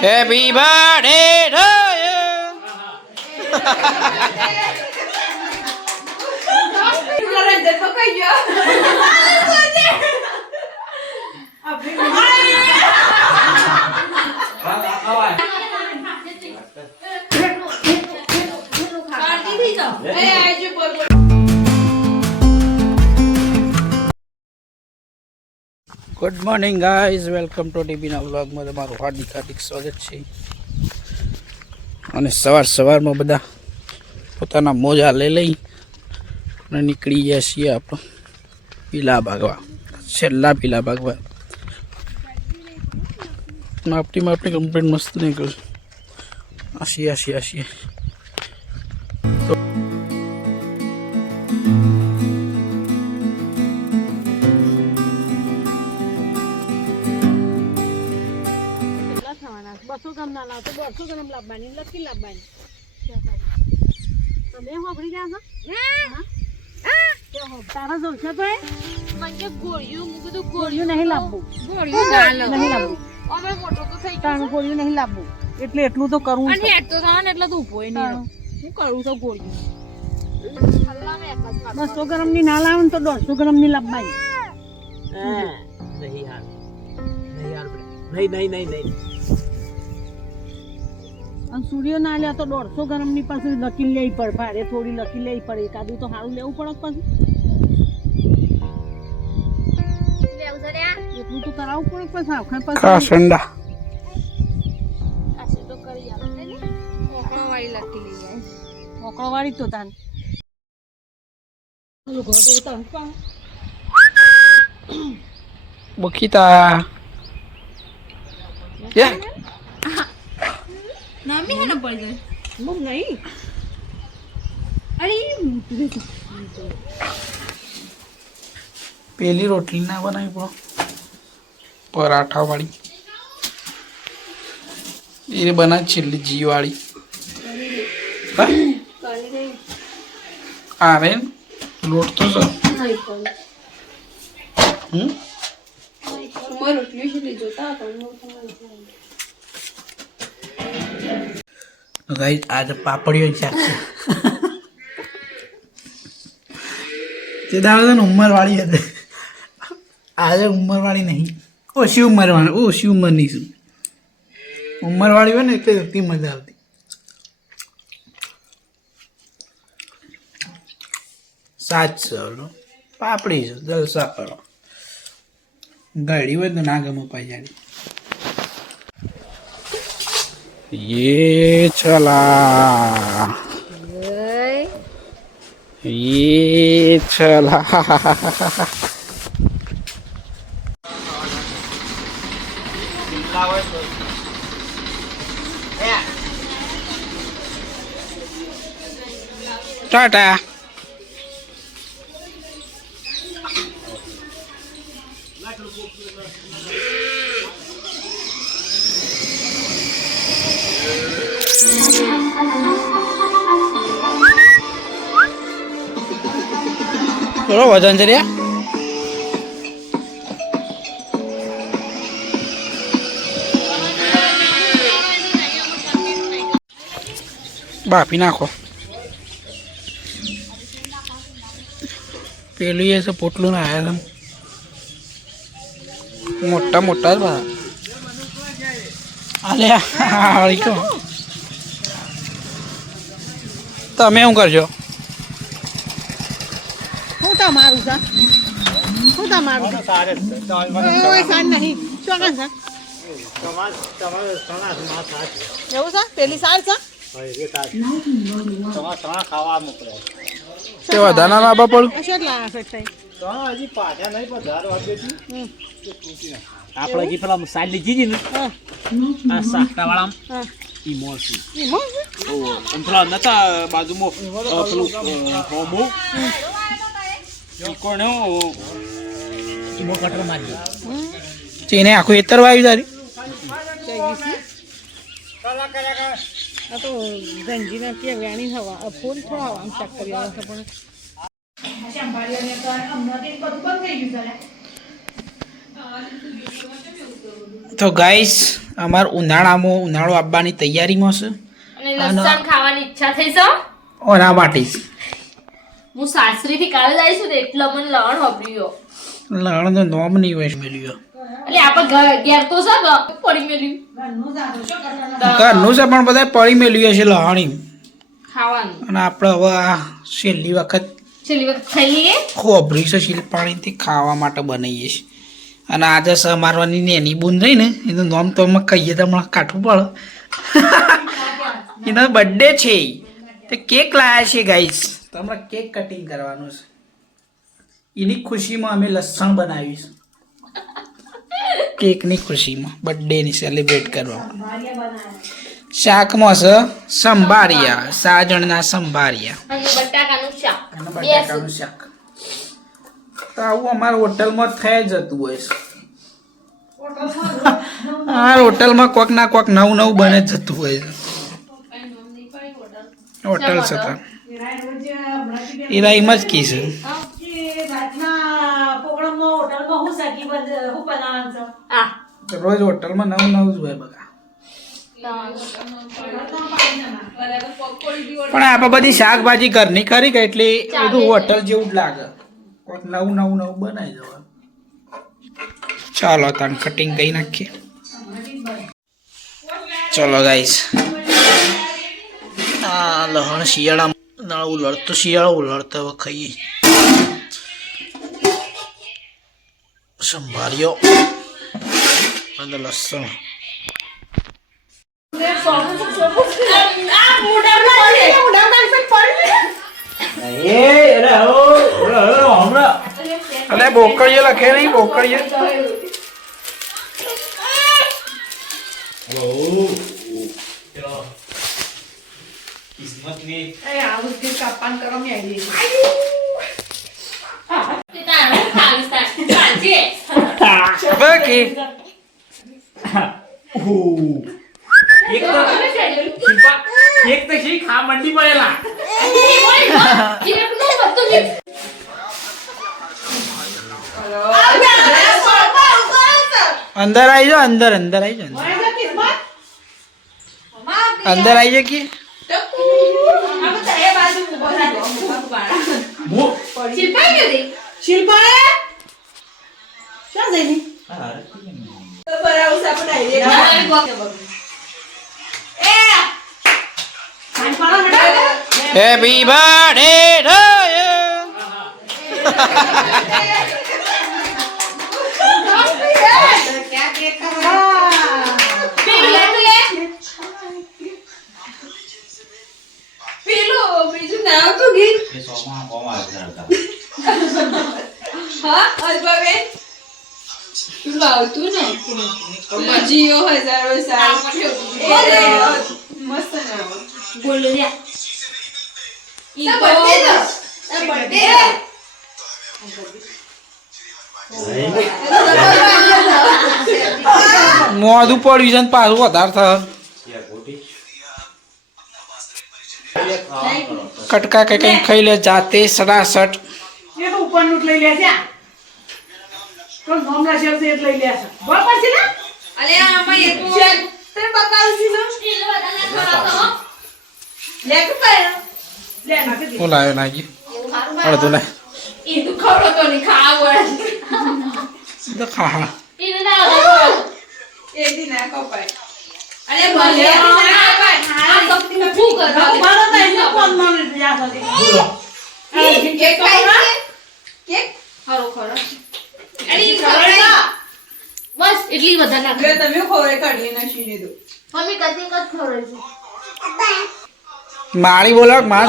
Happy birthday to you. Good morning guys, welcome to ટીબીના વ્લોગમાં તમારું હાર્દિક હાર્દિક સ્વાગત છે. અને સવારમાં બધા પોતાના મોજા લઈ અને નીકળી ગયા છીએ આપણે પીલા ભાગવા, છેલ્લા પીલા ભાગવા. માપની કમ્પ્લેટ મસ્ત નીકળશે. આશી બસો ગ્રામ ના લાવતો 150 ગ્રામ લાવવાની લખી લાવવાની. તમે હોબળી ગયા છો તારા જવું છે તો ગોળિયું નહીં લાવવું, નહીં લાવવું ગોળિયું નહીં લાવવું. એટલે એટલું તો કરવું એટલે તો ઉભો નહીં હું કરું તો ગોળિયું 200 ગ્રામ ની ના લાવે ને તો 150 ગ્રામ ની લાવવાની. નહીં અને સૂર્ય ના લે તો 150 ગ્રામ ની પાછું લકી લેવી પડે, ભારે થોડી લકી લેવી પડે. એકાદું તો સારું લેવું પડે પાછું, એટલું તો કરાવવું પડે પાછું. મોકળો વાળી તો તાન બકીતા નામી હે ને પડી જાય મમ નહીં. અરે પેલી રોટલી ના બનાવી પણ પરાઠા વાળી એ બનાવી છેલ્લી જી વાળી. અરે લોટ તો સર ગાઈસ આજે પાપડીઓ ચાખશે. તે દાડે ઉંમર વાળી હતી, આજે ઉંમર વાળી નહીં, ઓછી ઉંમર વાળી, ઓછી ઉંમરની શું ઉંમર વાળી હોય ને એટલે એટલી મજા આવતી. સાચો પાપડી છે, જલસા કરો. ગાડી હોય તો ના ગમે પાઈ. ये चला टाटा. ચલો વજન છે રે. બાફી નાખો. પેલું એ છે પોટલું ના આવ્યા છે મોટા મોટા જ બધા. અલે તમે શું કરજો? તમારું છે શું તમારું નહીં ચોક્કસ છે એવું છે. પેલી સાર છે વધારે લાવવા પડું. આપણે જે પેલા સાઈડ લીધી ને આ સાકટા વાળા પેલા નતા બાજુમાં પેલું હોમો કોણ કટર મારી તેને આખું એતર વાવી તારી. આ તો ગંજીના કે વ્યાણી હવા ફૂલ થોડા હવા ચેક કરી આવે છે પણ તો ગાઈસ અમાર ઉનાળો આવવાની તૈયારીમાં છે અને લસણ ખાવાની ઈચ્છા થઈ છે ઓના માટે જ. હું સાસરીથી કાલે જ આવી છું ને એટલે મને લણ વાપર્યો લણનો નોમ નહીં હોય મેલ્યો એટલે આપણે ઘેર તો છે ને પડી મેલ્યું ઘરનું છે પણ બધા પડી મેલ્યું છે લહાણી. ખાવાનું અને આપણે હવે આ છેલ્લી વખત છેલ્લી વખત ખાઈ લઈએ ખોબરી છે શીલપાણીથી ખાવા માટે બનાવીએ છીએ. અને આજે સમારવાની નેની બૂન રહી ને એનું નામ તો અમે કહીએ તો હમણાં કાઢવું પડે. એનો બર્થડે છે તો કેક લાવ્યા છે ગાઈસ. તો હમણાં કેક કટિંગ કરવાનું છે. એની ખુશીમાં અમે લસણ બનાવીશું કેકની ખુશીમાં બર્થડેની સેલિબ્રેટ કરવામાં. શાકમાં છે સંભારિયા, સાજણના સંભારિયા અને બટાકાનું શાક અને બટાકાનું શાક. તો આવું અમારા હોટલમાં થઈ જતું હોય છે. આ હોટલમાં કોક ના કોક નવું નવું બને જ જતું હોય છે. હોટલ છે તો એ રાઈમ જ કી છે. રોજ હોટલમાં નવું નવું જ હોય બધા. પણ આપણે બધી શાકભાજી ઘરની કરી ગઈ એટલે બધું હોટલ જેવું જ લાગે. કોઈક નવું બનાવી દેવાનું. ચાલો તાન કટિંગ કરી નાખીએ. ચલો ગાઈસ આ લહણ શિયાળા ઉલળતો શિયાળો ઉલળતો હવે ખાઈએ. સંભાળ્યો અને લસણ અલે બોકડીએ લખે નહીં બોકડીએ. બાકી એક તો શી ખા મંડી પડેલા અંદર આવી જાઓ અંદર આવી જાઓ અંદર આવી જાઓ કે Happy birthday to you. મોઢું પડ્યું છે ને પાછું વધારે થાય. કટકા કઈ ખાઈ લે જાતે સડાસટ. બોલાયો નાગી અડધું લે તો ખા બસ એટલી વધારે નાખ. તમે ખોરે કાઢીએ નાખીને દો. મમ્મી કદી કદ ખવડાવે છે. માળી બોલાવ માં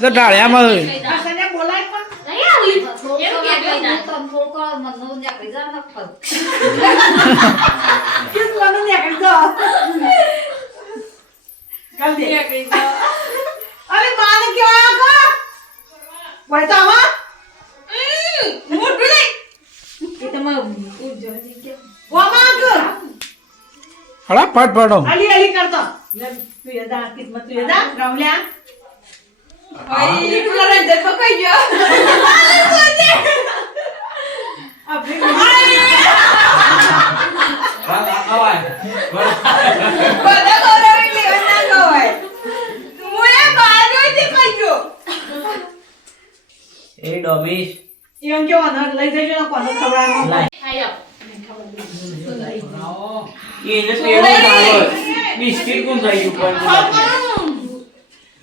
જો ઢાળિયામાં હળા ફટ અલી અલી કરતો તું યદા કિસ્મત તું યદા રાવલ્યા ભાઈ પેલા રંજન પકઈ ગયો બધા ગૌરવ લેવા ના ગવાય મુએ બાજુથી કઈ ગયો એ ડોમીશ એમ જો અનર લઈ જજો ને કોને ખવડાવવાનો એને પેલો ચાલો બિસ્કિટ કોણ થઈ ગયું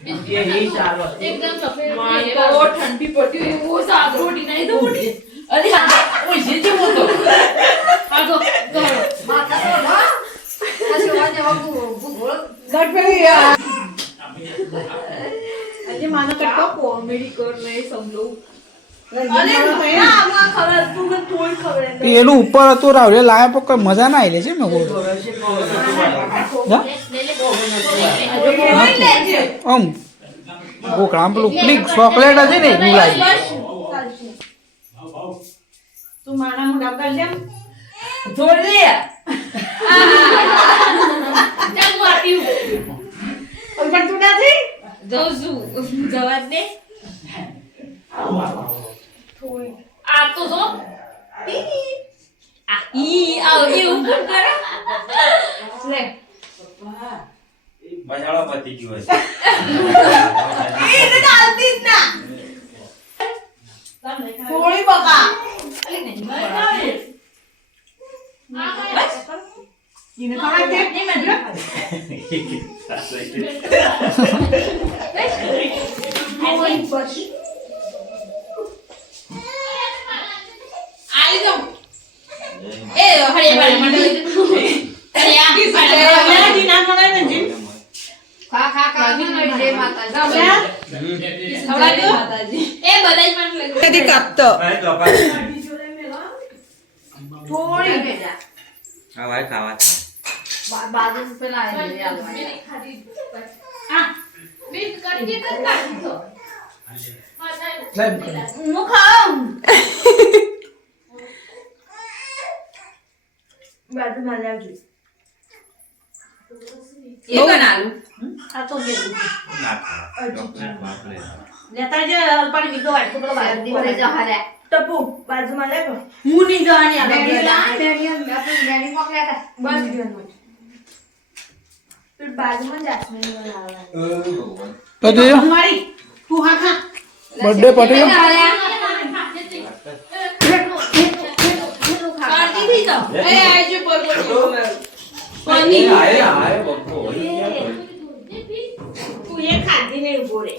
પણ એ નહીં ચાલો એકદમ સફેદ તો ઠંડી પડતી હોય વો સાગ રોટી નહીં તો મોટી અરે ઓય જે જે મોટો આગો ગળો માતા તો ના પછી વાજે વાગુ ભૂગોળ ગટપડી આજે માનો કટકો કોમેડી કર નહીં સમજો અરે આમાં ખબર તું ને તોય ખબર પેલું ઉપર હતું રાવલે લાયા પર કોઈ મજા ના આવી લે છે મેં બોલ આમ ગોકળામાં પેલું પેલી ચોકલેટ હતી ને એવું લાગ્યું તું માના મુડા કર લેમ જોડ લે ચાલ માટી ઓય પણ તું નથી જોસુ જવાબ દે આ તો જો ઈ આવ એવું કોણ કરે લે મસાલો પતી ગયો છે એ ડાલતી જ ના થોડી બકા અલે નહીં એને ખબર છે નહીં મજો આઈ જાઉં એ હળે બારે મંડળ મેરાજી ના ખવાય ને જી ખા ખા ખા જે માતાજી ખવડાવી દો માતાજી એ બધાય પણ લઈ કદી કાપતો થોડી ભેજા હા ભાઈ ખાવા બાજુ પેલા આવી આ બીટ કરી કે કાઢી દો લાય હું ખાઉં બાજુ માં લાવજો એ બનાલું આ તો મેરું ના ખાવા લેતા જે અલ્પાડી બીજો વાટકો પેલો બહાર ભરે જહારે ટપુ બાજુમાં લેવો હું નહીં જવાની આ બેની બેની મોકલ્યા હતા બસ ગયો બાજુમાં જાસ્મીન બનાવવા તો જોયો મારી તું હા ખા બર્થડે પટી ગયો કાઢી દીધો એ આજો પર આય આય બક્કો તું એ ખાધી નહીં ઉભો રે